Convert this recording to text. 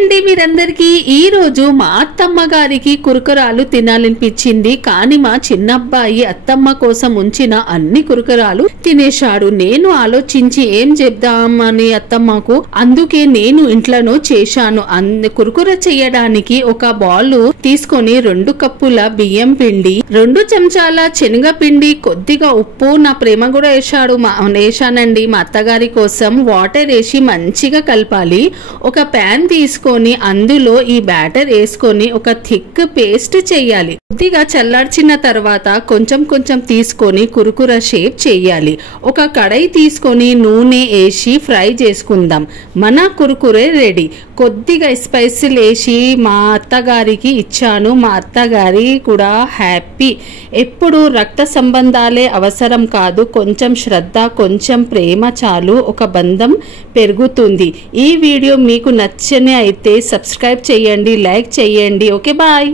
అండి మీరందరికీ ఈ రోజు మా అత్తమ్మ గారికి కురుకురాలు తినాలనిపించింది. కానీ మా చిన్నబ్బాయి అత్తమ్మ కోసం ఉంచిన అన్ని కురుకురాలు తినేశాడు. నేను ఆలోచించి ఏం చెప్దామని అత్తమ్మకు అందుకే నేను ఇంట్లోనూ చేశాను. కురుకుర చేయడానికి ఒక బౌల్ తీసుకొని 2 కప్పుల బియ్యం పిండి, 2 చెంచాల శనగపిండి, కొద్దిగా ఉప్పు, నా ప్రేమ కూడా వేశానండి మా అత్తగారి కోసం. వాటర్ వేసి మంచిగా కలపాలి. ఒక ప్యాన్ తీసుకొని అందులో ఈ బ్యాటర్ వేసుకొని ఒక థిక్ పేస్ట్ చేయాలి. కొద్దిగా చల్లార్చిన తర్వాత కొంచెం కొంచెం తీసుకొని కురుకుర షేప్ చేయాలి. ఒక కడాయి తీసుకొని నూనె వేసి ఫ్రై చేసుకుందాం. మన కురుకురే రెడీ. కొద్దిగా స్పైసీలు వేసి మా అత్తగారికి ఇచ్చాను. మా అత్తగారి కూడా హ్యాపీ. ఎప్పుడు రక్త సంబంధాలే అవసరం కాదు, కొంచెం శ్రద్ధ, కొంచెం ప్రేమ చాలు, ఒక బంధం పెరుగుతుంది. ఈ వీడియో మీకు నచ్చని అయితే సబ్స్క్రైబ్ చేయండి, లైక్ చేయండి. Okay bye.